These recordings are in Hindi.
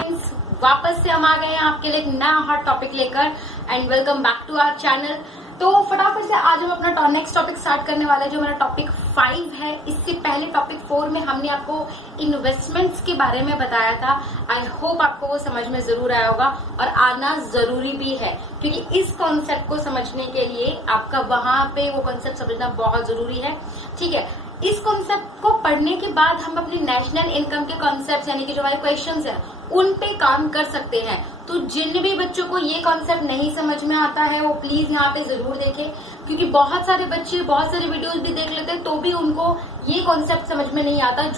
फ्रेंड्स, वापस से हम आ गए हैं आपके लिए एक नया हॉट टॉपिक लेकर and welcome back to our channel. तो फटाफट से आज हम अपना नेक्स्ट टॉपिक स्टार्ट करने वाले हैं जो हमारा टॉपिक 5 है। इससे पहले टॉपिक 4 में हमने आपको इन्वेस्टमेंट्स के बारे में बताया था। आई होप आपको वो समझ में जरूर आया होगा और आना जरूरी भी है, क्योंकि इस कॉन्सेप्ट को समझने के लिए आपका वहां पे वो कॉन्सेप्ट समझना बहुत जरूरी है। ठीक है, इस कॉन्सेप्ट को पढ़ने के बाद हम अपनी नेशनल इनकम के कॉन्सेप्ट यानी कि जो हमारे क्वेश्चंस हैं उन पे काम कर सकते हैं। तो जिन भी बच्चों को ये कॉन्सेप्ट नहीं समझ में आता है वो प्लीज यहाँ पे जरूर देखें, क्योंकि बहुत सारे बच्चे बहुत सारे वीडियोस भी देख लेते हैं तो भी उनको ये कॉन्सेप्ट समझ में नहीं आता,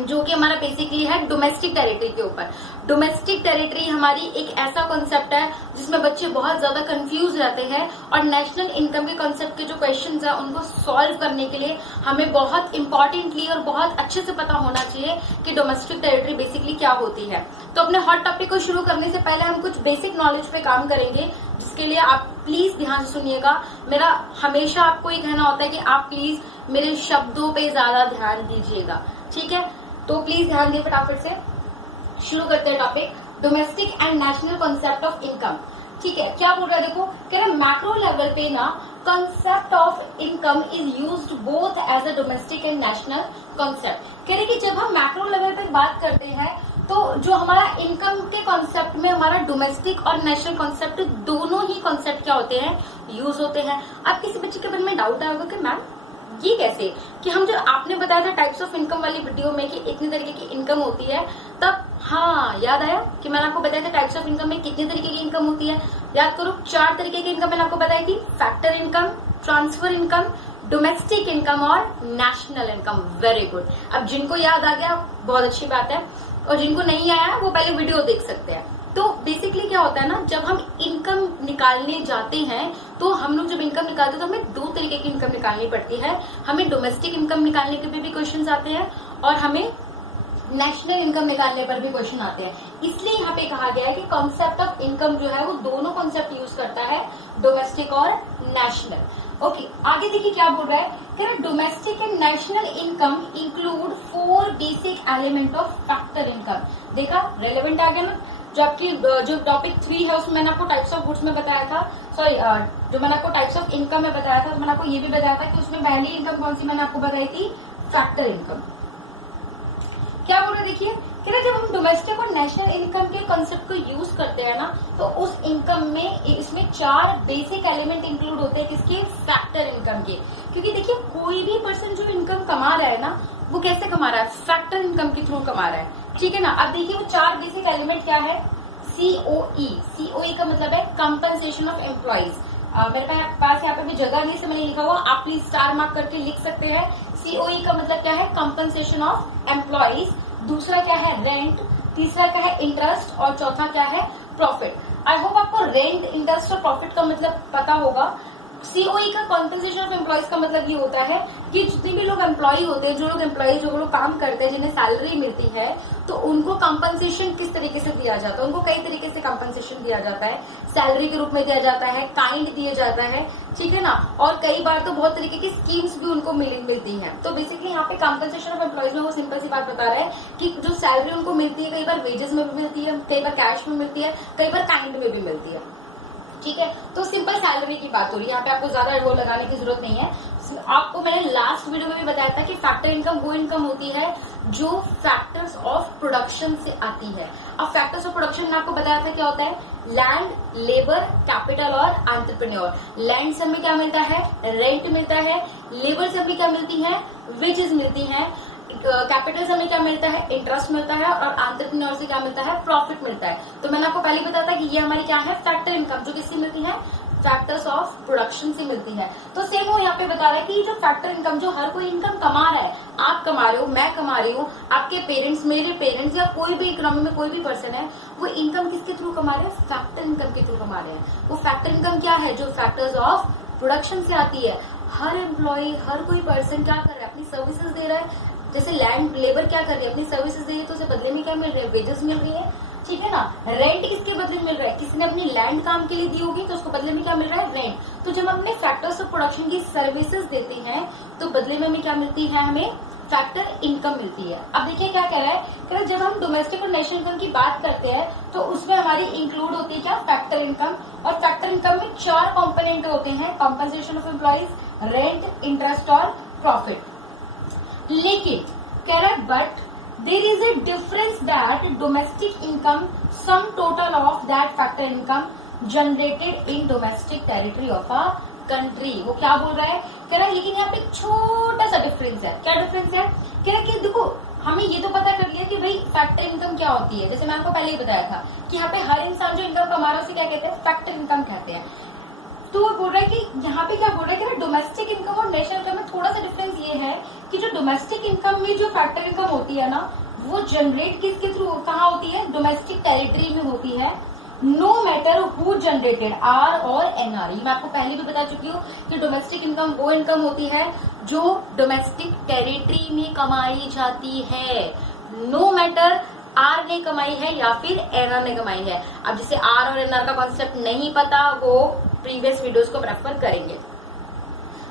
जो कि हमारा बेसिकली है डोमेस्टिक टेरिटरी के ऊपर। डोमेस्टिक टेरिटरी हमारी एक ऐसा कॉन्सेप्ट है जिसमें बच्चे बहुत ज्यादा कंफ्यूज रहते हैं और नेशनल इनकम के कॉन्सेप्ट के जो क्वेश्चंस है उनको सॉल्व करने के लिए हमें बहुत इंपॉर्टेंटली और बहुत अच्छे से पता होना चाहिए कि डोमेस्टिक टेरिटरी बेसिकली क्या होती है। तो अपने हॉट टॉपिक को शुरू करने से पहले हम कुछ बेसिक नॉलेज पे काम करेंगे, जिसके लिए आप प्लीज ध्यान से सुनिएगा। मेरा हमेशा आपको ये कहना होता है कि आप प्लीज मेरे शब्दों पे ज्यादा ध्यान दीजिएगा, ठीक है? तो प्लीज ध्यान दिए। फटाफट से शुरू करते हैं topic domestic and national concept of income. ठीक है, क्या बोल रहा है देखो, कह रहा है मैक्रो लेवल पे ना concept of income is used both as a domestic and national concept. कह रहे कि जब हम मैक्रो लेवल पे बात करते हैं तो जो हमारा इनकम के कॉन्सेप्ट में हमारा डोमेस्टिक और नेशनल कॉन्सेप्ट दोनों ही कॉन्सेप्ट क्या होते हैं, यूज होते हैं। अब किसी बच्चे के मन में डाउट आएगा कि मैम ये कैसे, कि हम जो आपने बताया था टाइप्स ऑफ इनकम वाली वीडियो में कि इतनी तरीके की इनकम होती है, तब हाँ याद आया कि मैंने आपको बताया था टाइप्स ऑफ इनकम में कितनी तरीके की इनकम होती है। याद करो, 4 तरीके की इनकम मैंने आपको बताई थी, factor income, transfer income, domestic income और नेशनल इनकम। Very good. अब जिनको याद आ गया बहुत अच्छी बात है, और जिनको नहीं आया वो पहले वीडियो देख सकते हैं। तो बेसिकली क्या होता है ना, जब हम इनकम निकालने जाते हैं तो हम लोग जब इनकम निकालते हैं तो हमें 2 तरीके की इनकम निकालनी पड़ती है। हमें डोमेस्टिक इनकम निकालने के भी क्वेश्चंस आते हैं और हमें नेशनल इनकम निकालने पर भी क्वेश्चन आते हैं। इसलिए यहाँ पे कहा गया है कि कॉन्सेप्ट ऑफ इनकम जो है वो दोनों कॉन्सेप्ट यूज करता है, डोमेस्टिक और नेशनल। ओके, आगे देखिए क्या बोल रहा है, कह रहा है domestic and national income include 4 basic element of factor income. देखा, रेलेवेंट आ गया ना। जो आपकी जो टॉपिक 3 है उसमें मैंने आपको टाइप्स ऑफ गुड्स में बताया था, सॉरी जो मैंने आपको टाइप्स ऑफ इनकम में बताया था, तो मैंने आपको ये भी बताया था कि उसमें पहली इनकम कौन सी मैंने आपको बताई थी, फैक्टर इनकम। क्या बोल रहे देखिए, कह रहे जब हम डोमेस्टिक और नेशनल इनकम के कॉन्सेप्ट को यूज करते हैं ना तो उस इनकम में इसमें 4 बेसिक एलिमेंट इंक्लूड होते हैं, किसके, फैक्टर इनकम के। क्योंकि देखिए कोई भी पर्सन जो इनकम कमा रहा है ना वो कैसे कमा रहा है, फैक्टर इनकम के थ्रू कमा रहा है, ठीक है ना। अब देखिए वो 4 बेसिक एलिमेंट क्या है, COE। COE का मतलब है कंपनसेशन ऑफ एम्प्लॉइज। मेरे पास यहाँ पे भी जगह नहीं से मैंने लिखा हुआ, आप प्लीज स्टार मार्क करके लिख सकते हैं। COE का मतलब क्या है, कंपनसेशन ऑफ एम्प्लॉइज। दूसरा क्या है, रेंट। तीसरा क्या है, इंटरेस्ट। और चौथा क्या है, प्रॉफिट। आई होप आपको रेंट, इंटरेस्ट और प्रॉफिट का मतलब पता होगा। COE का कॉम्पेंसेशन ऑफ एम्प्लॉइज का मतलब ये होता है कि जितने भी लोग एम्प्लॉय होते हैं, जो लोग काम करते हैं, जिन्हें सैलरी मिलती है, तो उनको कॉम्पेंसेशन किस तरीके से दिया जाता है। उनको कई तरीके से कॉम्पेंसेशन दिया जाता है, सैलरी के रूप में दिया जाता है, काइंड दिया जाता है, ठीक है ना। और कई बार तो बहुत तरीके की स्कीम्स भी उनको मिलती हैं। तो बेसिकली यहाँ पे कॉम्पेंसेशन ऑफ एम्प्लॉइज में वो सिंपल सी बात बता रहा है कि जो सैलरी उनको मिलती है कई बार वेजेस में भी मिलती है, कई बार कैश में मिलती है, कई बार काइंड में भी मिलती है, ठीक है। तो सिंपल सैलरी की बात हो रही है, यहाँ पे आपको ज्यादा वो लगाने की जरूरत नहीं है। आपको मैंने लास्ट वीडियो में भी बताया था कि फैक्टर इनकम वो इनकम होती है जो फैक्टर्स ऑफ प्रोडक्शन से आती है। अब फैक्टर्स ऑफ प्रोडक्शन में आपको बताया था क्या होता है, लैंड, लेबर, कैपिटल और एंटरप्रेन्योर। लैंड से हमें क्या मिलता है, रेंट मिलता है। लेबर से हमें क्या मिलती है, वेजेस मिलती है। कैपिटल से हमें क्या मिलता है, इंटरेस्ट मिलता है। और एंटरप्रेन्योर से क्या मिलता है, प्रॉफिट मिलता है। तो मैंने आपको पहले बताया था कि ये हमारी क्या है, फैक्टर इनकम, जो किससे मिलती है, फैक्टर्स ऑफ प्रोडक्शन से मिलती है। तो सेम वो यहाँ पे बता रहा है कि जो फैक्टर इनकम, जो हर कोई इनकम कमा रहा है, आप कमा रहे हो, मैं कमा रही हूँ, आपके पेरेंट्स, मेरे पेरेंट्स, या कोई भी इकोनॉमी में कोई भी पर्सन है, वो इनकम किसके थ्रू कमा रहे हैं, फैक्टर इनकम के थ्रू कमा रहे हैं। वो फैक्टर इनकम क्या है, जो फैक्टर्स ऑफ प्रोडक्शन से आती है। हर एम्प्लॉय, हर कोई पर्सन क्या कर रहा है, अपनी सर्विसेज दे रहा है। जैसे लैंड, लेबर क्या कर रही है, अपनी सर्विसेज दे रही है, तो उसे बदले में क्या मिल रहा है, वेजेस मिल रही है, ठीक है ना। रेंट किसके बदले में मिल रहा है, किसी ने अपनी लैंड काम के लिए दी होगी तो उसको बदले में क्या मिल रहा है, रेंट। तो जब हम अपने फैक्टर्स ऑफ प्रोडक्शन की सर्विसेज देते हैं तो बदले में हमें क्या मिलती है, हमें फैक्टर इनकम मिलती है। अब देखिए क्या कह रहा है, कह रहा है जब हम डोमेस्टिक और नेशनल इनकम की बात करते हैं तो उसमें हमारी इंक्लूड होती है क्या, फैक्टर इनकम। और फैक्टर इनकम में 4 कंपोनेंट होते हैं, compensation of employees, rent, interest और प्रॉफिट। लेकिन कह रहा है but there is a difference that domestic income sum total of that factor income generated in domestic territory of a country. वो क्या बोल रहा है, कह रहा है लेकिन यहाँ पे एक छोटा सा डिफरेंस है। क्या डिफरेंस है, कह रहा है कि देखो हमें ये तो पता कर लिया कि भाई फैक्टर इनकम क्या होती है, जैसे मैं आपको पहले ही बताया था कि यहाँ पे हर इंसान जो इनकम कमा रहा है उसे क्या कहते हैं, फैक्टर इनकम कहते हैं। तो वो बोल रहा है कि यहाँ पे क्या बोल रहा है कि डोमेस्टिक इनकम और नेशनल इनकम में थोड़ा सा डिफरेंस ये है कि जो डोमेस्टिक इनकम में जो फैक्टर इनकम होती है ना, वो जनरेट किसके थ्रू कहाँ होती है, डोमेस्टिक टेरिटरी में होती है। No matter who generated, R और एनआर। मैं आपको पहले भी बता चुकी हूँ कि डोमेस्टिक इनकम वो इनकम होती है जो डोमेस्टिक टेरिटरी में कमाई जाती है। नो मैटर आर ने कमाई है या फिर एनआर ने कमाई है। अब जिसे आर और एनआर का कॉन्सेप्ट नहीं पता वो प्रीवियस वीडियोस को प्रेफर करेंगे।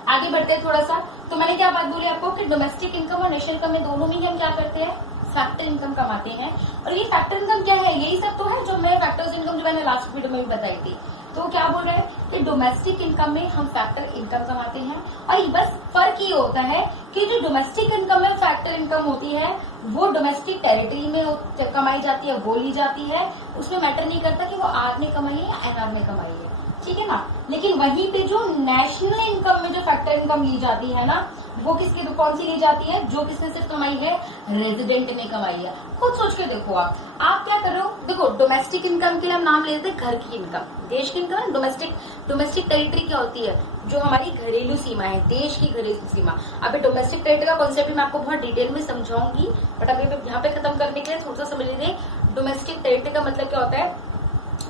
आगे बढ़ते हैं थोड़ा सा। तो मैंने क्या बात बोली आपको कि डोमेस्टिक इनकम और नेशनल इनकम में दोनों में हम क्या करते हैं, फैक्टर इनकम कमाते हैं। और ये फैक्टर इनकम क्या है, यही सब तो है जो मैं फैक्टर्स इनकम जो मैंने लास्ट वीडियो में भी बताई थी। तो क्या बोल रहे हैं कि डोमेस्टिक इनकम में हम फैक्टर इनकम कमाते हैं, और बस फर्क ये होता है कि जो डोमेस्टिक इनकम में फैक्टर इनकम होती है वो डोमेस्टिक टेरिटरी में कमाई जाती है, वो ली जाती है। उसमें मैटर नहीं करता कि वो आर ने कमाई है या एनआर ने कमाई है, ठीक है ना। लेकिन वहीं पे जो नेशनल इनकम में जो फैक्टर इनकम ली जाती है ना, वो किसकी कौन सी ली जाती है, जो किसने सिर्फ कमाई है, रेजिडेंट ने कमाई है। खुद सोच के देखो आप क्या कर रहे हो। देखो डोमेस्टिक इनकम के लिए हम नाम ले लेते हैं घर की इनकम, देश की इनकम। डोमेस्टिक टेरिटरी क्या होती है, जो हमारी घरेलू सीमा है, देश की घरेलू सीमा। अभी डोमेस्टिक टेरिटरी का कॉन्सेप्ट भी मैं आपको बहुत डिटेल में समझाऊंगी, बट अभी यहाँ पे खत्म करने के लिए थोड़ा सा समझ लीजिए। डोमेस्टिक टेरिटरी का मतलब क्या होता है,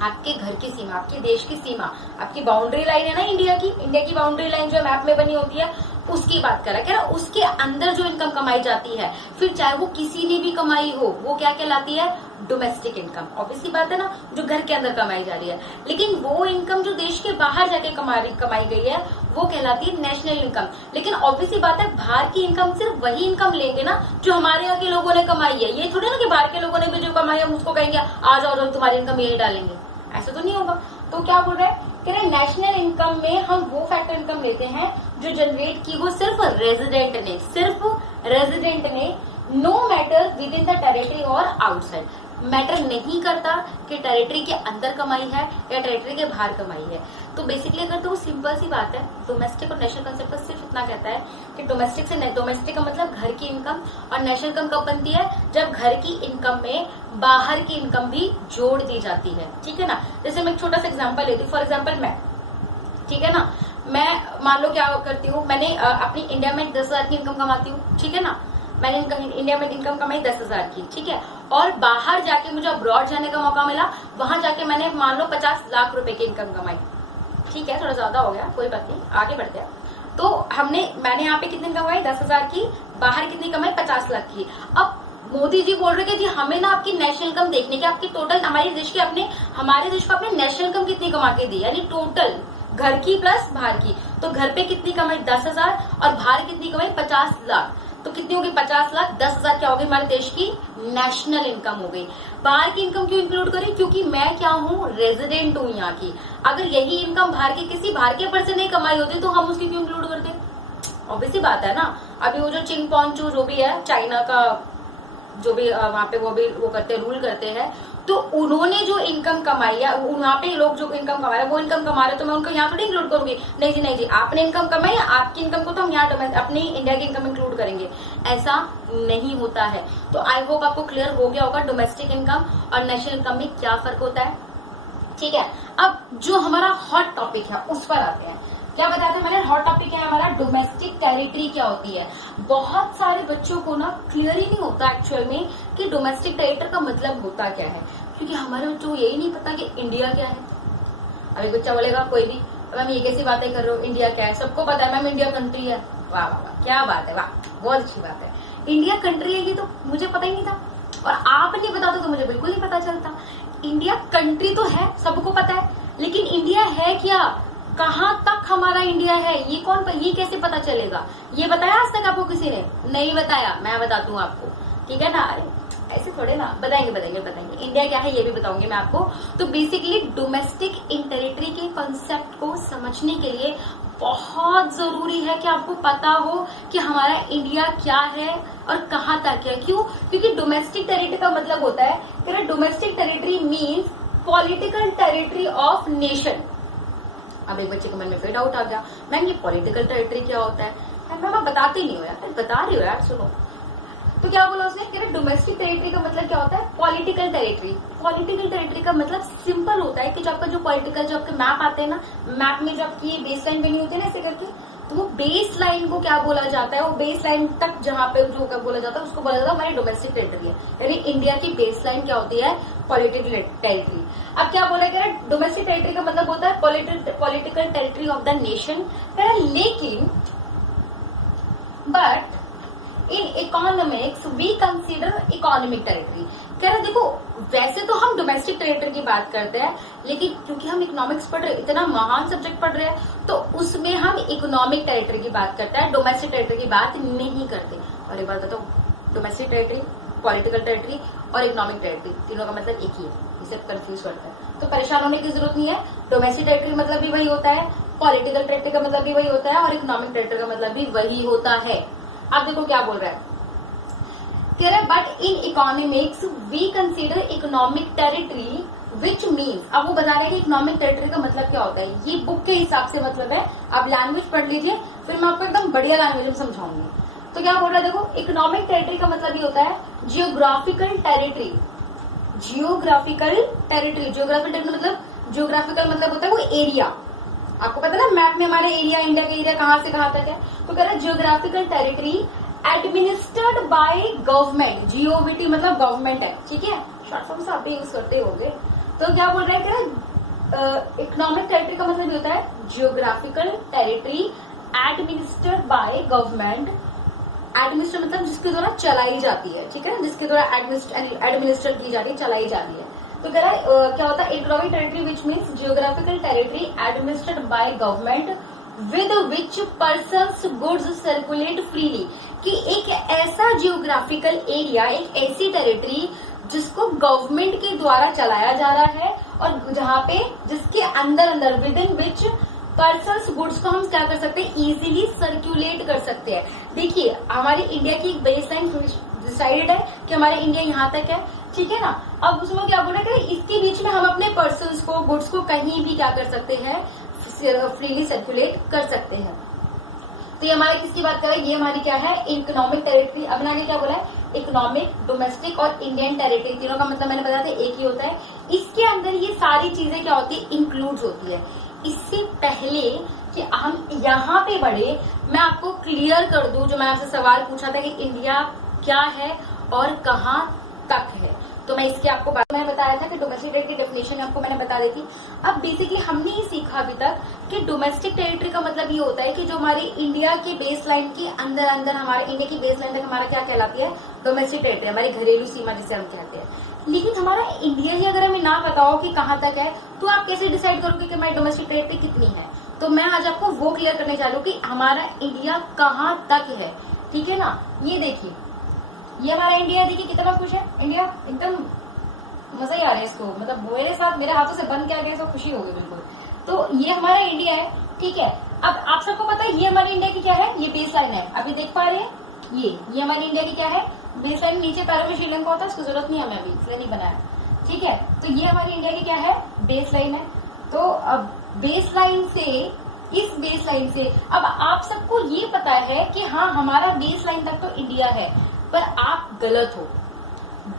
आपके घर की सीमा, आपके देश की सीमा, आपकी बाउंड्री लाइन है ना, इंडिया की बाउंड्री लाइन जो मैप में बनी होती है उसकी बात कर रहा है। उसके अंदर जो इनकम कमाई जाती है, फिर चाहे वो किसी ने भी कमाई हो, वो क्या कहलाती है, डोमेस्टिक इनकम। ऑब्वियसली बात है ना, जो घर के अंदर कमाई जा रही है। लेकिन वो इनकम जो देश के बाहर जाके कमाई गई है वो कहलाती है नेशनल इनकम। लेकिन ऑब्वियसली बात है बाहर की इनकम सिर्फ वही इनकम लेंगे ना जो हमारे यहाँ के लोगों ने कमाई है। ये थोड़ी ना कि बाहर के लोगों ने भी जो कमाई है हम उसको कहेंगे आ जाओ तुम्हारी इनकम यही डालेंगे, ऐसा तो नहीं होगा। तो क्या बोल रहा है, कह रहे नेशनल इनकम में हम वो फैक्टर इनकम लेते हैं जो जनरेट की वो सिर्फ रेजिडेंट ने, no matter within the territory और आउटसाइड। मैटर नहीं करता कि टेरिटरी के अंदर कमाई है या टेरिटरी के बाहर कमाई है। तो बेसिकली अगर तो सिंपल सी बात है, डोमेस्टिक और नेशनल कंसेप्ट सिर्फ इतना कहता है कि डोमेस्टिक का मतलब घर की इनकम, और नेशनल इनकम कब बनती है, जब घर की इनकम में बाहर की इनकम भी जोड़ दी जाती है, ठीक है ना। जैसे मैं एक छोटा सा एग्जाम्पल लेती हूँ, फॉर एग्जाम्पल मैं, ठीक है ना, मैं मान लो क्या करती हूँ, मैंने अपनी इंडिया में 10,000 की इनकम कमाती हूँ, ठीक है ना। मैंने इंडिया में इनकम कमाई 10,000 की, ठीक है। और बाहर जाके मुझे अब्रॉड जाने का मौका मिला, वहां जाके मैंने मान लो 50 लाख रुपए की इनकम कमाई, ठीक है, थोड़ा ज्यादा हो गया, कोई बात नहीं, आगे बढ़ते हैं। तो मैंने यहाँ पे कितनी कमाई 10,000 की, बाहर कितनी कमाई 50 लाख की। अब मोदी जी बोल रहे हैं कि हमें ना आपकी नेशनल इनकम देखने की, आपकी टोटल हमारे देश को आपने नेशनल इनकम कितनी कमा के दी, यानी टोटल घर की प्लस बाहर की। तो घर पे कितनी कमाई 10,000 और बाहर कितनी कमाई 50 लाख। तो कितनी होगी 50 लाख, 10,000 क्या होगी हमारे देश की नेशनल इनकम हो गई। बाहर की इनकम क्यों इंक्लूड करें, क्योंकि मैं क्या हूँ, रेजिडेंट हूँ यहाँ की। अगर यही इनकम किसी बाहर के पर्सन ने कमाई होती तो हम उसकी क्यों इंक्लूड करते, ऑब्वियसली बात है ना। अभी वो जो चिंग पॉन्चू जो भी है, चाइना का जो भी वहां पे वो करते रूल करते हैं, तो उन्होंने जो इनकम कमाई है, वहां पे लोग जो इनकम कमा रहे हैं वो इनकम कमा रहे हैं, तो मैं उनको यहाँ थोड़ी इंक्लूड करूंगी। नहीं जी आपने इनकम कमाई, आपकी इनकम को तो हम यहाँ अपनी इंडिया की इनकम इंक्लूड करेंगे, ऐसा नहीं होता है। तो आई होप आपको क्लियर हो गया होगा डोमेस्टिक इनकम और नेशनल इनकम में क्या फर्क होता है, ठीक है। अब जो हमारा हॉट टॉपिक है उस पर आते हैं। क्या बताया था मैंने, हॉट टॉपिक है हमारा डोमेस्टिक टेरिटरी क्या होती है। बहुत सारे बच्चों को ना क्लियर ही नहीं होता एक्चुअल में कि डोमेस्टिक टेरिटरी का मतलब होता क्या है, क्योंकि हमारे बच्चों को यही नहीं पता कि इंडिया क्या है। अभी बच्चा बोलेगा कोई भी, मैम ये कैसी बातें कर रहे हो, इंडिया क्या है, सबको पता है मैम इंडिया कंट्री है। वाह वाह वाह, क्या बात है, वाह बहुत अच्छी बात है। इंडिया कंट्री है ये तो मुझे पता ही नहीं था, और आप नहीं बताते तो मुझे बिल्कुल नहीं पता चलता। इंडिया कंट्री तो है, सबको पता है, लेकिन इंडिया है क्या कहाँ तक हमारा इंडिया है ये कैसे पता चलेगा? ये बताया आज तक आपको किसी ने? नहीं बताया, मैं बताती हूँ आपको, ठीक है ना? अरे ऐसे थोड़े ना, बताएंगे इंडिया क्या है ये भी बताऊंगी मैं आपको। तो बेसिकली डोमेस्टिक इन टेरिटरी के कॉन्सेप्ट को समझने के लिए बहुत जरूरी है कि आपको पता हो कि हमारा इंडिया क्या है और कहाँ तक है। क्यों? क्योंकि डोमेस्टिक टेरिटरी का मतलब होता है, domestic territory means political territory of nation. अब एक बच्चे के मन में फिर डाउट आ गया, मैम ये पॉलिटिकल टेरिटरी क्या होता है? मैम आप बताते नहीं हो यार, बता रही हो यार, सुनो। तो क्या बोला उसने कि डोमेस्टिक टेरिटरी का मतलब क्या होता है? Political territory. पॉलिटिकल टेरिटरी का मतलब सिंपल होता है कि जो आपका जो पॉलिटिकल जो आपके मैप आते हैं ना, मैप में जो आपकी बेस लाइन बनी होती है ना ऐसे करके, तो वो बेस लाइन को क्या बोला जाता है? वो बेस लाइन तक जहां पे जो क्या बोला जाता है उसको बोला जाता है हमारी डोमेस्टिक टेरिटरी है। यानी इंडिया की बेस लाइन क्या होती है? Political territory. अब क्या बोला गया? डोमेस्टिक टेरिटरी का मतलब होता है political territory of the nation. लेकिन but in economics we consider economic territory. कह रहे देखो, वैसे तो हम डोमेस्टिक टेरिटरी की बात करते हैं, लेकिन क्योंकि हम इकोनॉमिक्स पढ़ रहे हैं, इतना महान सब्जेक्ट पढ़ रहे हैं, तो उसमें हम इकोनॉमिक टेरिटरी की बात करते हैं, डोमेस्टिक टेरिटरी की बात नहीं करते। और एक बात बताओ, डोमेस्टिक टेरिटरी, पॉलिटिकल टेरिटरी और इकोनॉमिक टेरिटरी तीनों का मतलब एक ही है, इसे कंफ्यूज करता है। तो परेशान होने की जरूरत नहीं है। डोमेस्टिक टेरिटरी मतलब भी वही होता है, पॉलिटिकल टेरिटरी का मतलब भी वही होता है और इकोनॉमिक टेरिटरी का मतलब भी वही होता है। आप देखो क्या बोल रहा है, but in economics we consider economic territory which means. अब वो बता रहे हैं कि इकोनॉमिक टेरिटरी का मतलब क्या होता है, ये बुक के हिसाब से मतलब है। आप लैंग्वेज पढ़ लीजिए, फिर मैं आपको एकदम बढ़िया लैंग्वेज में समझाऊंगी। तो क्या बोल रहा है देखो, इकोनॉमिक टेरिटरी का मतलब ये होता है जियोग्राफिकल टेरिटरी। जियोग्राफिकल टेरिटरी मतलब होता है वो एरिया। आपको पता है ना, मैप में हमारे एरिया, इंडिया का एरिया कहाँ से कहाँ तक है। तो कह रहा है geographical territory administered by government. GOVT मतलब गवर्नमेंट है, ठीक है, शॉर्ट फॉर्म से आप भी यूज करते होंगे। तो क्या बोल रहे हैं, इकोनॉमिक टेरिटरी का मतलब ये होता है geographical territory administered by government. Administer मतलब जिसके द्वारा चलाई जाती है, ठीक है ना, जिसके द्वारा एडमिनिस्टर की जाती है, चलाई जाती है। तो कह रहा है क्या होता है, economic territory which means geographical territory administered by government with which persons goods circulate freely. कि एक ऐसा जियोग्राफिकल एरिया, एक ऐसी टेरिटरी जिसको गवर्नमेंट के द्वारा चलाया जा रहा है और जहां पे जिसके अंदर with in which persons goods को हम क्या कर सकते हैं, इजीली सर्कुलेट कर सकते हैं। देखिए हमारी इंडिया की एक बेस लाइन डिसाइडेड है कि हमारे इंडिया यहाँ तक है, ठीक है ना। अब उसमें क्या बोल रहे हैं, इसके बीच में हम अपने पर्सन्स को, गुड्स को कहीं भी क्या कर सकते हैं, फ्रीली सर्कुलेट कर सकते हैं। तो ये हमारी किसकी बात कर रहे हैं, ये हमारी क्या है, इकोनॉमिक टेरिटरी। अब आगे क्या बोला है, इकोनॉमिक, डोमेस्टिक और इंडियन टेरिटरी, तीनों का मतलब मैंने बताया था एक ही होता है। इसके अंदर ये सारी चीजें क्या होती है, इंक्लूड होती है। इससे पहले कि हम यहाँ पे बढ़े, मैं आपको क्लियर कर दूं, जो मैं आपसे सवाल पूछा था कि इंडिया क्या है और कहाँ तक है, तो मैं इसके आपको मैंने बताया था कि डोमेस्टिक टेरिटरी की डेफिनेशन आपको मैंने बता दी थी। अब बेसिकली हमने ही सीखा अभी तक कि डोमेस्टिक टेरिटरी का मतलब ये होता है कि जो हमारी इंडिया के बेस लाइन के अंदर हमारे इंडिया की बेस लाइन तक हमारा क्या कहलाती है, डोमेस्टिक टेरिटरी, हमारी घरेलू सीमा जिसे हम कहते हैं। लेकिन हमारा इंडिया ही अगर हमें ना पता हो कि कहाँ तक है, तो आप कैसे डिसाइड करोगे कि हमारी डोमेस्टिक टेरिटरी कितनी है। तो मैं आज आपको वो क्लियर करने जा रही हूँ कि हमारा इंडिया कहाँ तक है, ठीक है ना। ये देखिए, ये हमारा इंडिया, देखिए कितना खुश है इंडिया, एकदम मजा ही आ रहा है इसको, मतलब मेरे साथ मेरे हाथों से बन के आ गया, इसको खुशी होगी बिल्कुल। तो ये हमारा इंडिया है, ठीक है। अब आप सबको पता है ये हमारी इंडिया की क्या है, ये बेस लाइन है, अभी देख पा रहे हैं, ये हमारी इंडिया की क्या है, बेस लाइन। नीचे पैरों में श्रीलंका होता है, उसकी जरूरत नहीं है हमें अभी, इसलिए नहीं बनाया, ठीक है। तो ये हमारी इंडिया की क्या है, बेस लाइन है। तो अब बेस लाइन से, इस बेस लाइन से, अब आप सबको ये पता है कि हाँ हमारा बेस लाइन तक तो इंडिया है, पर आप गलत हो।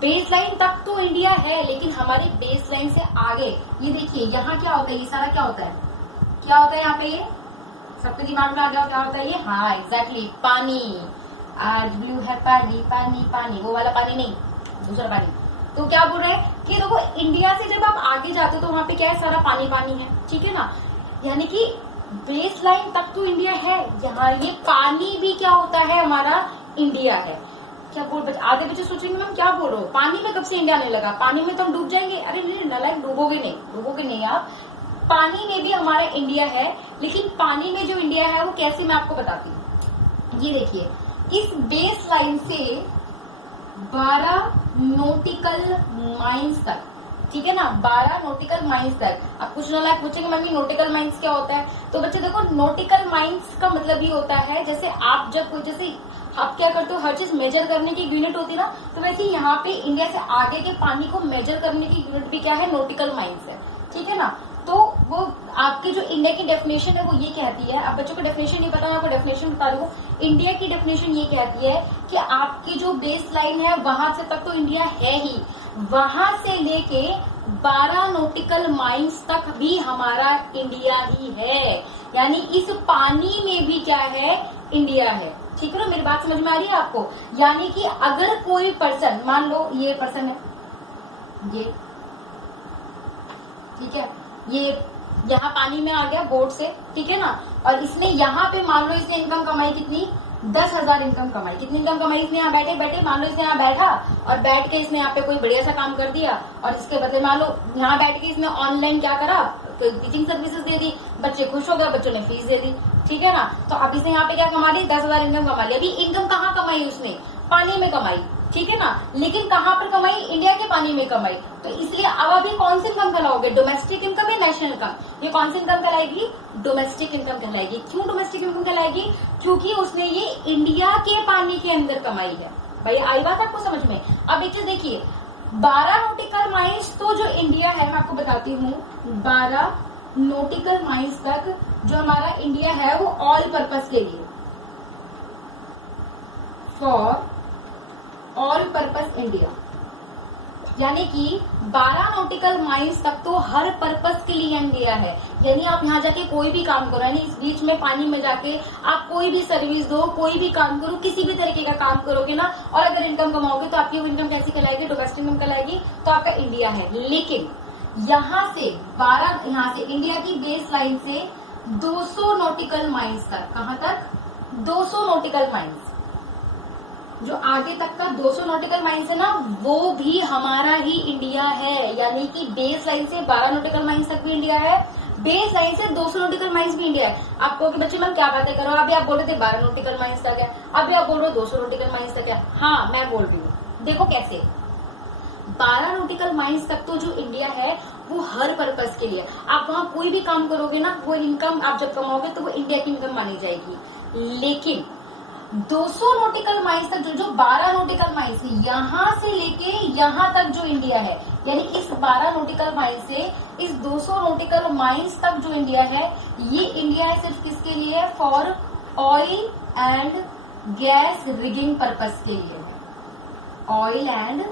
बेस लाइन तक तो इंडिया है, लेकिन हमारी बेस लाइन से आगे, ये देखिए यहाँ क्या होता है, ये सारा क्या होता है, क्या होता है यहाँ पे, ये सबके दिमाग में आ गया क्या होता है ये, हाँ एग्जैक्टली, पानी। आज ब्लू है पानी, पानी पानी, वो वाला पानी नहीं, दूसरा पानी। तो क्या बोल रहे हैं कि देखो इंडिया से जब आप आगे जाते हो तो वहां पे क्या है, सारा पानी पानी है, ठीक है ना। यानी कि बेस लाइन तक तो इंडिया है, यहाँ ये पानी भी क्या होता है, हमारा इंडिया है। क्या बोल, आधे बच्चे सोचेंगे मैम क्या बोल रहे हो, पानी में कब से इंडिया आने लगा, पानी में तो हम डूब जाएंगे। अरे नहीं नालायक, डूबोगे नहीं आप। पानी में भी हमारा इंडिया है, लेकिन पानी में जो इंडिया है वो कैसे, मैं आपको बताती हूँ। ये देखिए, इस बेस लाइन से 12 नॉटिकल माइल्स तक, ठीक है ना, 12 नॉटिकल माइल्स तक। अब कुछ लोग पूछेंगे मम्मी नॉटिकल माइल्स क्या होता है, तो बच्चे देखो नॉटिकल माइल्स का मतलब ये होता है जैसे आप जैसे आप क्या करते हो, हर चीज मेजर करने की यूनिट होती है ना, तो वैसे यहाँ पे इंडिया से आगे के पानी को मेजर करने की यूनिट भी क्या है, नॉटिकल माइल्स है, ठीक है ना। तो वो आपके जो इंडिया की डेफिनेशन है वो ये कहती है, अब बच्चों को डेफिनेशन नहीं पता, मैं आपको डेफिनेशन बता रही हूँ। इंडिया की डेफिनेशन ये कहती है कि आपकी जो बेस लाइन है वहां से तक तो इंडिया है ही, वहां से लेके 12 नॉटिकल माइल्स तक भी हमारा इंडिया ही है, यानी इस पानी में भी क्या है, इंडिया है, ठीक है ना। मेरी बात समझ में आ रही है आपको। यानी कि अगर कोई पर्सन, मान लो ये पर्सन है, ये ठीक है, ये यहाँ पानी में आ गया बोट से, ठीक है ना, और इसने यहाँ पे मान लो इसने इनकम कमाई कितनी, 10,000 इनकम कमाई। कितनी इनकम कमाई इसने, यहाँ बैठे मान लो इसने यहाँ बैठा और बैठ के इसने यहाँ पे कोई बढ़िया सा काम कर दिया, और इसके बदले मान लो यहाँ बैठ के इसने ऑनलाइन क्या करा, तो टीचिंग सर्विसेज दे दी, बच्चे खुश हो गए, बच्चों ने फीस दे दी, ठीक है ना। तो अब इसने यहाँ पे क्या कमा ली, 10,000 इनकम कमा ली। अभी इनकम कहाँ कमाई उसने, पानी में कमाई, ठीक है ना, लेकिन कहाँ पर कमाई, इंडिया के पानी में कमाई। तो इसलिए अब अभी कौन सी इनकम कहलाओगे, डोमेस्टिक इनकम या नेशनल इनकम, ये कौन सी इनकम कहलाएगी, डोमेस्टिक इनकम कहलाएगी। क्यों डोमेस्टिक इनकम कहलाएगी, क्योंकि उसने ये इंडिया के पानी के अंदर कमाई है। भाई आई बात आपको समझ में। अब एक चीज देखिए, 12 नॉटिकल माइल्स तो जो इंडिया है, मैं आपको बताती हूँ, 12 नॉटिकल माइल्स तक जो हमारा इंडिया है वो ऑल पर्पस के लिए, फॉर ऑल पर्पस इंडिया, यानी कि 12 नॉटिकल माइल्स तक तो हर पर्पस के लिए इंडिया है। यानी आप यहाँ जाके कोई भी काम करो, यानी इस बीच में पानी में जाके आप कोई भी सर्विस दो, कोई भी काम करो, किसी भी तरीके का काम करोगे ना, और अगर इनकम कमाओगे तो आपकी वो इनकम कैसी कहलाएगी, डोमेस्टिक इनकम कहलाएगी, तो आपका इंडिया है। लेकिन यहाँ से 12, यहाँ से इंडिया की बेस लाइन से 200 नॉटिकल माइल्स तक, कहाँ तक, 200 नॉटिकल माइल्स, जो आगे तक का 200 नॉटिकल माइल्स है ना, वो भी हमारा ही इंडिया है। यानी कि बेस लाइन से 12 नॉटिकल माइल्स तक भी इंडिया है, बेस लाइन से 200 नॉटिकल माइल्स भी इंडिया है। आपको कि बच्चे मैम क्या बातें करो, अभी आप बोल रहे थे 12 नॉटिकल माइल्स तक है, अभी आप बोल रहे हो 200 नॉटिकल माइल्स तक है। हाँ मैं बोल रही हूँ, देखो कैसे, 12 नॉटिकल माइल्स तक तो जो इंडिया है वो हर पर्पस के लिए, आप वहां कोई भी काम करोगे ना, वो इनकम आप जब कमाओगे तो वो इंडिया की इनकम मानी जाएगी। लेकिन 200 नॉटिकल माइल्स तक जो 12 नॉटिकल माइल्स यहाँ से लेके यहाँ तक जो इंडिया है, यानी इस 12 नॉटिकल माइल्स से इस 200 नॉटिकल माइल्स तक जो इंडिया है, ये इंडिया है सिर्फ किसके लिए, for oil and gas rigging purpose के लिए, ऑयल एंड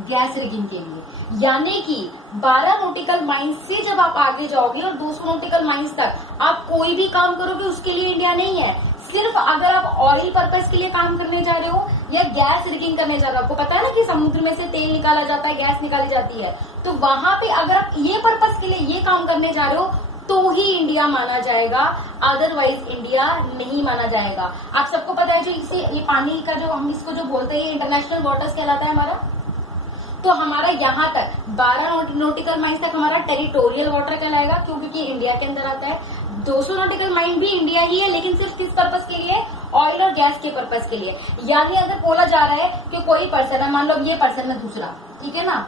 गैस रिगिंग के लिए। यानी कि 12 नॉटिकल माइल्स से जब आप आगे जाओगे और 200 नॉटिकल माइल्स तक आप कोई भी काम करोगे, उसके लिए इंडिया नहीं है। सिर्फ अगर आप ऑयल पर्पस के लिए काम करने जा रहे हो या गैस रिगिंग करने जा रहे हो, आपको पता है ना कि समुद्र में से तेल निकाला जाता है, गैस निकाली जाती है, तो वहां पे अगर आप ये पर्पस के लिए ये काम करने जा रहे हो तो ही इंडिया माना जाएगा, अदरवाइज इंडिया नहीं माना जाएगा। आप सबको पता है जो इसे ये पानी का जो हम इसको जो बोलते हैं इंटरनेशनल वाटर्स कहलाता है हमारा, तो हमारा यहाँ तक 12 नॉटिकल माइल्स तक हमारा टेरिटोरियल वाटर कहलाएगा, क्योंकि ये इंडिया के अंदर आता है। 200 नॉटिकल माइल भी इंडिया ही है, लेकिन सिर्फ किस पर्पस के लिए, ऑयल और गैस के पर्पस के लिए। यानी अगर बोला जा रहा है कि कोई पर्सन है, मान लो ये पर्सन है दूसरा, ठीक है ना,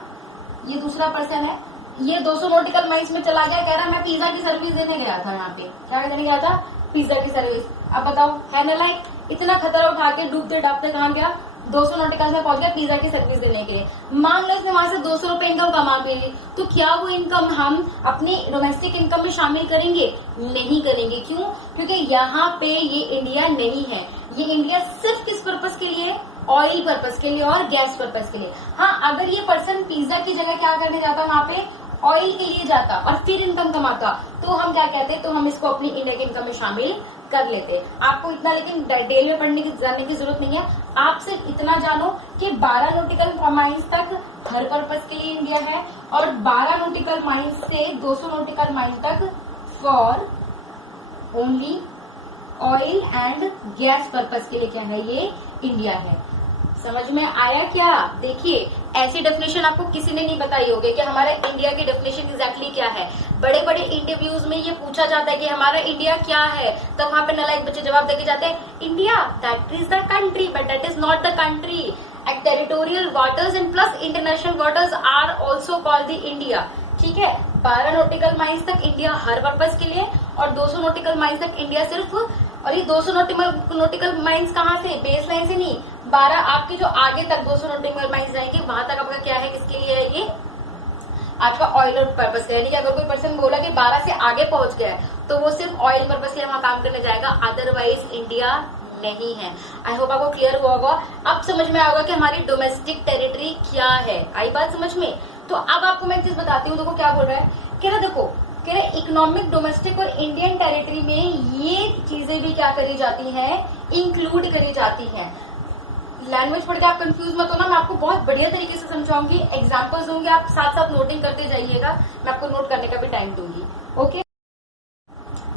ये दूसरा पर्सन है, ये 200 नॉटिकल माइल्स में चला गया, कह रहा मैं पिज्जा की सर्विस देने गया था, यहाँ पे क्या देने गया था, पिज्जा की सर्विस। अब बताओ है ना, लाइक इतना खतरा उठा के डूबते डाबते कहाँ गया, 200 नॉटिकल में पहुंच गया पिज्जा की सर्विस देने के लिए। मान लो इसने वहां से 200 रुपए इनकम कमा के ली, तो क्या वो इनकम हम अपनी डोमेस्टिक इनकम में शामिल करेंगे, नहीं करेंगे। क्यों, क्योंकि यहाँ पे ये इंडिया नहीं है, ये इंडिया सिर्फ किस पर्पस के लिए, ऑयल पर्पस के लिए और गैस पर्पस के लिए। हाँ अगर ये पर्सन पिज्जा की जगह क्या करने जाता वहां पे, ऑयल के लिए जाता और फिर इनकम कमाता, तो हम क्या कहते हैं, तो हम इसको अपनी इंडिया की इनकम में शामिल कर लेते। आपको इतना लेकिन डिटेल में पढ़ने की जानने की जरूरत नहीं है, आप सिर्फ इतना जानो कि 12 नॉटिकल माइल्स तक हर पर्पस के लिए इंडिया है और 12 नॉटिकल माइल्स से 200 नॉटिकल माइल तक for only oil and gas purpose के लिए क्या है, ये इंडिया है। समझ में आया क्या? देखिए, ऐसी डेफिनेशन आपको किसी ने नहीं बताई होगी कि हमारा इंडिया की डेफिनेशन एग्जैक्टली क्या है। बड़े बड़े इंटरव्यूज में ये पूछा जाता है कि हमारा इंडिया क्या है, तब वहां पे नालायक बच्चे जवाब देके जाते हैं India that is the country, but that is not the country. At territorial waters and plus international waters are also called the India. ठीक है, 12 नॉटिकल माइल्स तक इंडिया हर पर्पज के लिए, और 200 नॉटिकल माइल्स तक इंडिया सिर्फ। और ये 200 नॉटिकल माइल्स कहाँ से? बेस लाइन से नहीं, 12 आपके जो आगे तक 200 नॉटिकल माइल्स जाएंगे वहां तक आपका क्या है, किसके लिए है ये? आपका ऑयल पर्पज है। यानी कि अगर कोई पर्सन बोला कि 12 से आगे पहुंच गया है तो वो सिर्फ ऑयल पर्पज के लिए वहां काम करने जाएगा, अदरवाइज इंडिया नहीं है। आई होप आपको क्लियर हुआ होगा। अब समझ में आएगा कि हमारी डोमेस्टिक टेरिटरी क्या है। आई बात समझ में? तो अब आपको मैं एक चीज बताती हूँ। देखो क्या बोल रहा है, कह रहा देखो कह रहे इकोनॉमिक, डोमेस्टिक और इंडियन टेरिटरी में ये चीजें भी क्या करी जाती हैं, इंक्लूड करी जाती हैं। लैंग्वेज पढ़ के आप कंफ्यूज मत होना, मैं आपको बहुत बढ़िया तरीके से समझाऊंगी, एग्जांपल्स दूंगी, आप साथ साथ नोटिंग करते जाइएगा, मैं आपको नोट करने का भी टाइम दूंगी। ओके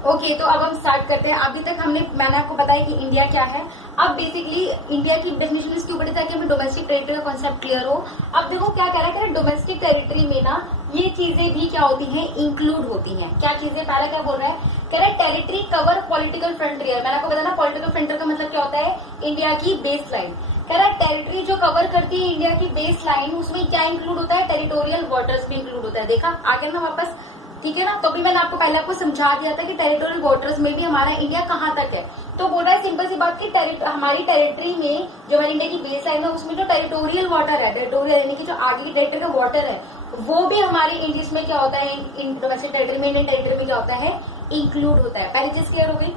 ओके, तो अब हम स्टार्ट करते हैं। अभी तक मैंने आपको बताया कि इंडिया क्या है। अब बेसिकली इंडिया की डेफिनेशन इसके ऊपर ताकि हमें डोमेस्टिक टेरिटरी का कॉन्सेप्ट क्लियर हो। अब देखो क्या कह रहा है, डोमेस्टिक टेरिटरी में ना ये चीजें भी क्या होती हैं, इंक्लूड होती हैं। क्या चीजें? पहला क्या बोल रहा है, कह रहा है टेरिटरी कवर पॉलिटिकल फ्रंटियर। मैंने आपको बताया ना पॉलिटिकल फ्रंटियर का मतलब क्या होता है, इंडिया की बेस लाइन। कह रहा है टेरिटरी जो कवर करती है इंडिया की बेस लाइन, उसमें क्या इंक्लूड होता है, टेरिटोरियल वाटर्स भी इंक्लूड होता है। देखा आगे ना वापस, ठीक है ना। तो भी मैंने पहले आपको समझा दिया था कि टेरिटोरियल वाटर्स में भी हमारा इंडिया कहाँ तक है। तो बोल रहा है सिंपल सी बात की हमारी टेरिटरी में जो हमारी इंडिया की बेस लाइन है उसमें जो टेरिटोरियल वाटर है, टेरिटोरियल यानी कि जो आगे की टेरिटरी का वाटर है, वो भी हमारी इंडिया में क्या होता है, डोमेस्टिक टेरिटरी में, इंडियन टेरिटरी में क्या होता है, इंक्लूड होता है। पहली चीज क्लियर हो गई।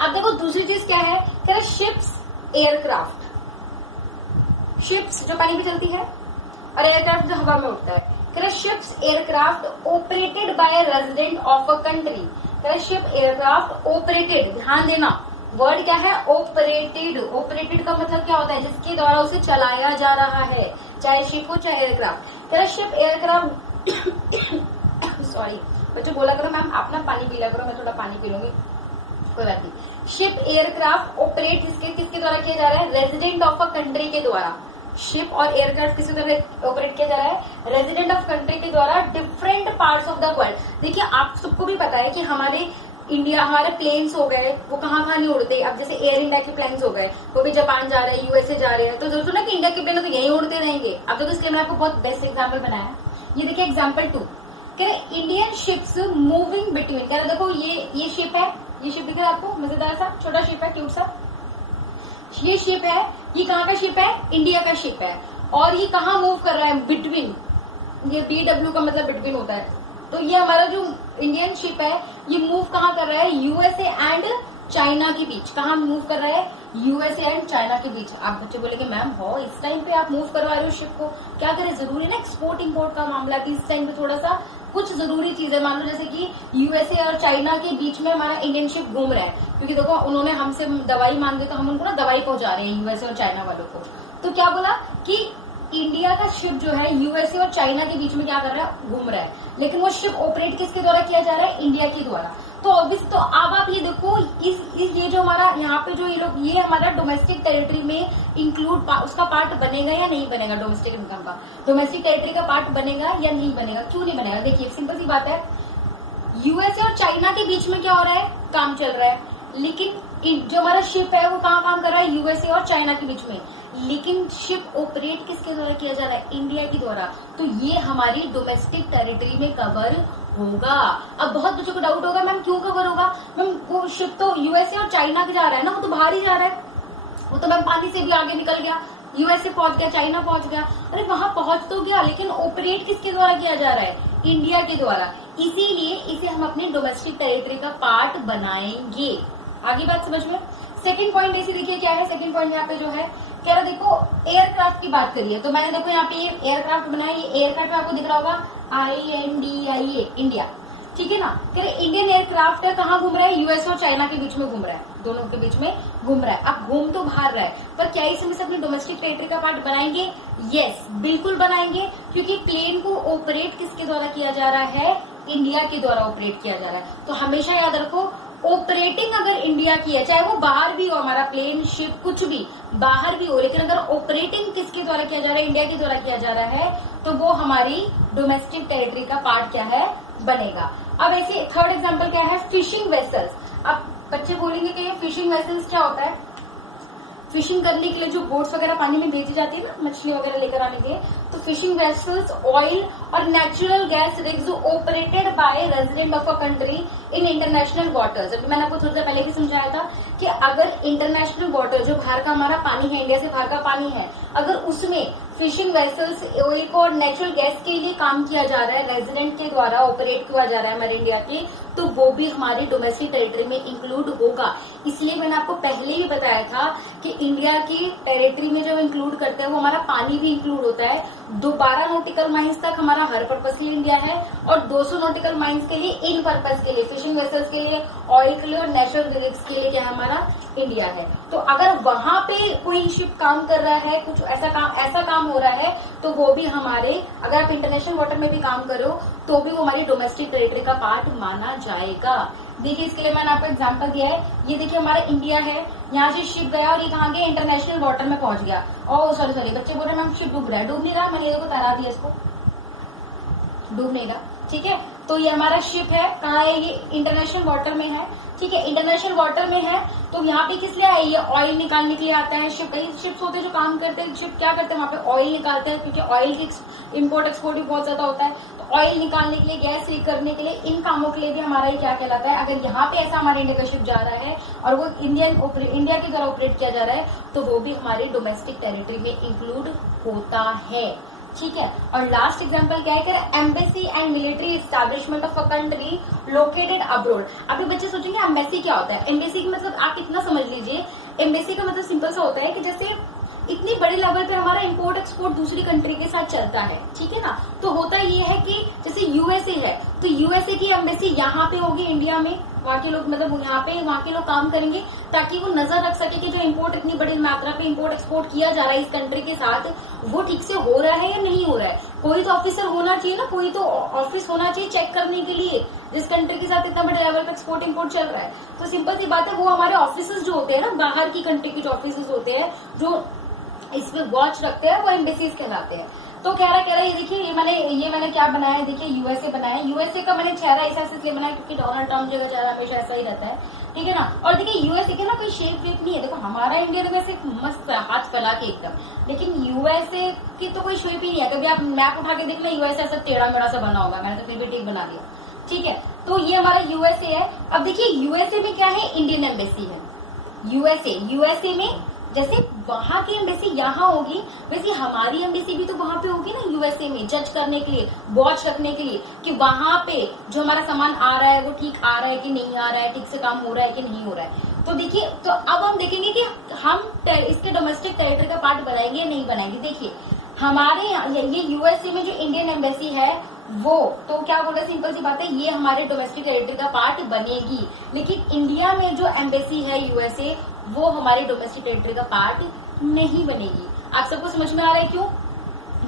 अब देखो दूसरी चीज क्या है, कह रहे शिप्स, एयरक्राफ्ट। शिप्स जो पानी पे चलती है और एयरक्राफ्ट जो हवा में उड़ता है। Ships aircraft operated by resident of a country. Ship aircraft operated, ध्यान देना वर्ड क्या है, ऑपरेटेड। ऑपरेटेड का मतलब क्या होता है, जिसके द्वारा उसे चलाया जा रहा है, चाहे शिप हो चाहे एयरक्राफ्ट। शिप एयरक्राफ्ट सॉरी बच्चों बोला करो मैम आप ना पानी पी लिया करो, मैं थोड़ा पानी पी लूंगी, कोई बात नहीं। शिप एयरक्राफ्ट ऑपरेट किसके द्वारा किया जा रहा है, रेजिडेंट ऑफ अ कंट्री के द्वारा। शिप और एयरक्राफ्ट किसी द्वारा ऑपरेट किया जा रहा है, रेजिडेंट ऑफ कंट्री के द्वारा, different parts of the world. देखिए आप सबको भी पता है कि हमारे इंडिया, हमारे प्लेन्स हो गए वो कहाँ नहीं उड़ते। अब जैसे एयर इंडिया के प्लेन्स हो गए, वो भी जापान जा रहे हैं, यूएसए जा रहे हैं, तो जरूर ना कि इंडिया के प्लेन तो यही उड़ते रहेंगे। अब देखो इसलिए मैंने आपको बहुत बेस्ट एग्जाम्पल बनाया। ये देखिए example 2, Indian ships moving between. कह रहे देखो ये शिप है, ये शिप दिख रहा है आपको, मजेदार सा छोटा शिप है, क्यूट सा। ये शिप है, ये कहाँ का शिप है, इंडिया का शिप है, और ये कहाँ मूव कर रहा है, बिटवीन। ये BW का मतलब बिटवीन होता है। तो ये हमारा जो इंडियन शिप है ये मूव कहाँ कर रहा है, यूएसए एंड चाइना के बीच। कहाँ मूव कर रहा है, यूएसए एंड चाइना के बीच। आप बच्चे बोलेंगे मैम हो इस टाइम पे आप मूव करवा रहे हो शिप को, क्या करें, जरूरी ना एक्सपोर्ट इम्पोर्ट का मामला कि इस टाइम पे थोड़ा सा कुछ जरूरी चीजें, मान लो जैसे कि यूएसए और चाइना के बीच में हमारा इंडियन शिप घूम रहा है, क्योंकि देखो उन्होंने हमसे दवाई मांग दी तो हम उनको ना दवाई पहुंचा रहे हैं यूएसए और चाइना वालों को। तो क्या बोला कि इंडिया का शिप जो है यूएसए और चाइना के बीच में क्या कर रहा है, घूम रहा है, लेकिन वो शिप ऑपरेट किसके द्वारा किया जा रहा है, इंडिया के द्वारा। तो ऑब्वियस, तो अब आप ये देखो ये जो हमारा यहाँ पे जो ये लोग, ये हमारा डोमेस्टिक टेरिटरी में इंक्लूड, उसका पार्ट बनेगा या नहीं बनेगा, डोमेस्टिक इनकम का, डोमेस्टिक टेरिटरी का पार्ट बनेगा या नहीं बनेगा। क्यों नहीं बनेगा, देखिए सिंपल सी बात है, यूएसए और चाइना के बीच में क्या हो रहा है, काम चल रहा है, लेकिन जो हमारा शिप है वो कहाँ काम कर रहा है, यूएसए और चाइना के बीच में, लेकिन शिप ऑपरेट किसके द्वारा किया जा रहा है, इंडिया के द्वारा। तो ये हमारी डोमेस्टिक टेरिटरी में कवर होगा। अब बहुत बच्चों को डाउट होगा मैम क्यों कवर होगा, मैम वो शिप तो यूएसए और चाइना के जा रहा है ना, वो तो बाहर ही जा रहा है, वो तो मैम पानी से भी आगे निकल गया, यूएसए पहुंच गया, चाइना पहुंच गया, अरे वहां पहुंच तो गया, लेकिन ऑपरेट किसके द्वारा किया जा रहा है, इंडिया के द्वारा। इसीलिए इसे हम अपनी डोमेस्टिक टेरिटरी का पार्ट बनाएंगे। आगे बात समझ में। सेकंड पॉइंट ऐसे देखिए क्या है, सेकंड पॉइंट यहाँ पे जो है कह रहा, देखो एयरक्राफ्ट की बात करिए, तो मैंने देखो यहाँ पे एयरक्राफ्ट बनाया, ये एयरक्राफ्ट आपको दिख रहा होगा INDIA, इंडिया, ठीक है ना। कह रहे इंडियन एयरक्राफ्ट है, कहाँ घूम रहा है, यूएसए और चाइना के बीच में घूम रहा है, दोनों के बीच में घूम रहा है। अब घूम तो बाहर रहा है, पर क्या इसे अपनी डोमेस्टिक टेरिटरी का पार्ट बनाएंगे, यस बिल्कुल बनाएंगे, क्योंकि प्लेन को ऑपरेट किसके द्वारा किया जा रहा है, इंडिया के द्वारा ऑपरेट किया जा रहा है। तो हमेशा याद रखो ऑपरेटिंग अगर इंडिया की है, चाहे वो बाहर भी हो, हमारा प्लेन शिप कुछ भी बाहर भी हो, लेकिन अगर ऑपरेटिंग किसके द्वारा किया जा रहा है, इंडिया के द्वारा किया जा रहा है, तो वो हमारी डोमेस्टिक टेरिटरी का पार्ट क्या है, बनेगा। अब ऐसे थर्ड एग्जांपल क्या है, फिशिंग वेसल्स। अब बच्चे बोलेंगे कि ये फिशिंग वेसल्स क्या होता है, फिशिंग करने के लिए जो बोट्स वगैरह पानी में भेजी जाती है ना, मछली वगैरह लेकर आने के लिए, तो फिशिंग वेसल्स ऑयल और natural gas rigs operated by resident of a country in international waters. अभी मैंने आपको थोड़ी देर पहले भी समझाया था कि अगर इंटरनेशनल वाटर, जो बाहर का हमारा पानी है, इंडिया से बाहर का पानी है, अगर उसमें फिशिंग वेसल्स ऑयल को और नेचुरल गैस के लिए काम किया जा रहा है, रेजिडेंट के द्वारा ऑपरेट किया जा रहा है हमारे इंडिया के, तो वो भी हमारी डोमेस्टिक टेरिटरी में इंक्लूड होगा। इसलिए मैंने आपको पहले ही बताया था कि इंडिया की टेरिटरी में जब इंक्लूड करते हैं वो हमारा पानी भी इंक्लूड होता है। 12 नॉटिकल माइल्स तक हमारा हर पर्पज के लिए इंडिया है, और 200 नॉटिकल माइल्स के लिए इन पर्पज के लिए, फिशिंग वेसल्स के लिए, ऑयल के लिए और नेचुरल रिग्स के लिए क्या हमारा इंडिया है। तो अगर वहां पे कोई शिप काम कर रहा है, कुछ ऐसा काम हो रहा है, तो वो भी हमारे, अगर आप इंटरनेशनल वाटर में भी काम करो तो भी वो हमारी डोमेस्टिक टेरिटरी का पार्ट माना जाएगा। देखिए इसके लिए मैंने आपको एग्जांपल दिया है, ये देखिए हमारा इंडिया है, यहाँ से शिप गया और ये कहाँ गया, इंटरनेशनल वाटर में पहुंच गया। ओ सॉरी बच्चे बोल रहे हैं मैम शिप डूब रहा है, डूब नहीं रहा, मैंने देखो तैरा दिया इसको, डूब नहीं रहा, ठीक है। तो ये हमारा शिप है, कहाँ है, ये इंटरनेशनल वाटर में है, ठीक है, इंटरनेशनल वाटर में है। तो यहाँ पे किस लिए है, ये ऑयल निकालने के लिए आता है शिप। कई शिप्स होते हैं जो काम करते हैं, शिप क्या करते हैं, वहाँ पे ऑयल निकालते हैं, क्योंकि ऑयल की इम्पोर्ट एक्सपोर्ट भी बहुत ज्यादा होता है। तो ऑयल निकालने के लिए, गैस लीक करने के लिए, इन कामों के लिए भी हमारा ये क्या कहलाता है। अगर यहाँ पे ऐसा हमारे इंडिया का शिप जा रहा है और वो इंडिया के द्वारा ऑपरेट किया जा रहा है, तो वो भी हमारी डोमेस्टिक टेरिटरी में इंक्लूड होता है, ठीक है। और लास्ट एग्जांपल क्या है, embassy and military establishment of a country located abroad. अभी बच्चे सोचेंगे एम्बेसी क्या होता है। एम्बेसी का मतलब आप इतना समझ लीजिए, एम्बेसी का मतलब सिंपल सा होता है कि जैसे इतनी बड़े लेवल पे हमारा इंपोर्ट एक्सपोर्ट दूसरी कंट्री के साथ चलता है, ठीक है ना। तो होता ये है कि जैसे यूएसए है, तो यूएसए की एम्बेसी यहाँ पे होगी इंडिया में, वहाँ के लोग मतलब यहाँ पे वहाँ के लोग काम करेंगे ताकि वो नजर रख सके कि जो इंपोर्ट इतनी बड़ी मात्रा पे इंपोर्ट एक्सपोर्ट किया जा रहा है इस कंट्री के साथ, वो ठीक से हो रहा है या नहीं हो रहा है। कोई तो ऑफिसर होना चाहिए ना, कोई तो ऑफिस होना चाहिए चेक करने के लिए, जिस कंट्री के साथ इतना बड़े लेवल पे एक्सपोर्ट इंपोर्ट चल रहा है। तो सिंपल सी बात है, वो हमारे ऑफिसर्स जो होते हैं ना, बाहर की कंट्री के जो ऑफिसर्स होते हैं, जो इस पे वॉच रखते हैं, वो एम्बेसीज कहलाते हैं। तो कह रहा ये देखिए, ये मैंने क्या बनाया है, देखिए यूएसए बनाया है। यूएसए का मैंने चेहरा ऐसा इसलिए बनाया क्योंकि डोनाल्ड ट्रम्प जो का चेहरा हमेशा ऐसा ही रहता है, ठीक है ना। और देखिए यूएसए के ना कोई शेप वेप नहीं है, देखो हमारा इंडिया तो वैसे मस्त हाथ फैला के एकदम, लेकिन यूएसए की तो कोई शेप ही नहीं है। कभी आप मैप उठा के देख लो, यूएसए ऐसा टेढ़ा मेढ़ा सा बना होगा, मैंने तो फिर भी ठीक बना दिया, ठीक है। तो ये हमारा यूएसए है। अब देखिए यूएसए में क्या है, इंडियन एम्बेसी है। यूएसए में जैसे वहां की एम्बेसी यहाँ होगी, वैसे हमारी एम्बेसी भी तो वहां पे होगी ना यूएसए में, जज करने के लिए, वॉच रखने के लिए कि वहां पे जो हमारा सामान आ रहा है वो ठीक आ रहा है कि नहीं आ रहा है, ठीक से काम हो रहा है कि नहीं हो रहा है। तो देखिए, तो अब हम देखेंगे कि हम इसके डोमेस्टिक टेरिटरी का पार्ट बनाएंगे या नहीं बनाएंगे। देखिए हमारे ये यूएसए में जो इंडियन एम्बेसी है, वो तो क्या बोला, सिंपल सी बात है, ये हमारे डोमेस्टिक टेरिटरी का पार्ट बनेगी। लेकिन इंडिया में जो एम्बेसी है यूएसए, वो हमारे डोमेस्टिक टेरिटरी का पार्ट नहीं बनेगी। आप सबको समझ में आ रहा है क्यों?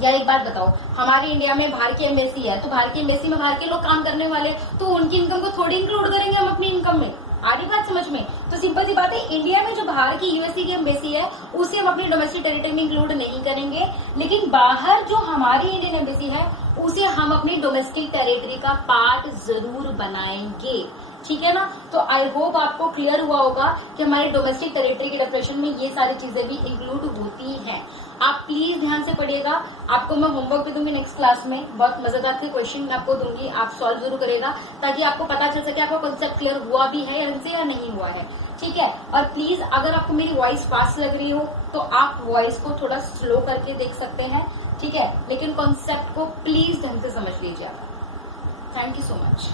यार एक बात बताओ, हमारे इंडिया में बाहर की एम्बेसी है, तो बाहर की एम्बेसी में बाहर के लोग काम करने वाले, तो उनकी इनकम को थोड़ी इंक्लूड करेंगे हम अपनी इनकम में। आ रही बात समझ में? तो सिंपल सी बात है, इंडिया में जो बाहर की यूएसए की एम्बेसी है उसे हम अपनी डोमेस्टिक टेरिटरी में इंक्लूड नहीं करेंगे, लेकिन बाहर जो हमारी इंडियन एम्बेसी है उसे हम अपनी डोमेस्टिक टेरिटरी का पार्ट जरूर बनाएंगे, ठीक है ना। तो आई होप आपको क्लियर हुआ होगा कि हमारी डोमेस्टिक टेरिटरी की डेफिनेशन में ये सारी चीजें भी इंक्लूड होती हैं। आप प्लीज ध्यान से पढ़िएगा, आपको मैं होमवर्क भी दूंगी नेक्स्ट क्लास में, बहुत मजेदार के क्वेश्चन मैं आपको दूंगी, आप सॉल्व जरूर करेगा ताकि आपको पता चल सके आपका कॉन्सेप्ट क्लियर हुआ भी है इनसे या नहीं हुआ है, ठीक है। और प्लीज अगर आपको मेरी वॉइस फास्ट लग रही हो तो आप वॉइस को थोड़ा स्लो करके देख सकते हैं, ठीक है, लेकिन कॉन्सेप्ट को प्लीज ढंग से समझ लीजिए आप। Thank you so much.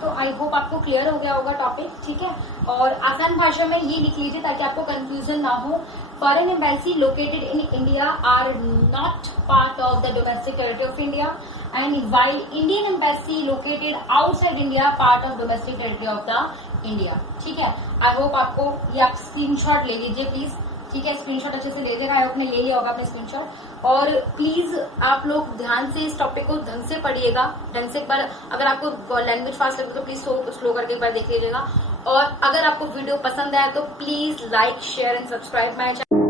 तो आई होप आपको क्लियर हो गया होगा टॉपिक, ठीक है। और आसान भाषा में ये लिख लीजिए ताकि आपको कंफ्यूजन ना हो। Foreign embassy located in India are not part of the domestic territory of India, and while Indian embassy located outside India part of domestic territory of the India, ठीक है। आई होप आपको ये, आप स्क्रीनशॉट ले लीजिए प्लीज, ठीक है, स्क्रीनशॉट अच्छे से ले लेगा, आपने ले लिया होगा अपने स्क्रीनशॉट। और प्लीज आप लोग ध्यान से इस टॉपिक को ढंग से पढ़िएगा, ढंग से। पर अगर आपको लैंग्वेज फास्ट लगे तो प्लीज स्लो करके एक बार देख लीजिएगा। और अगर आपको वीडियो पसंद आया तो please like, share and subscribe my channel.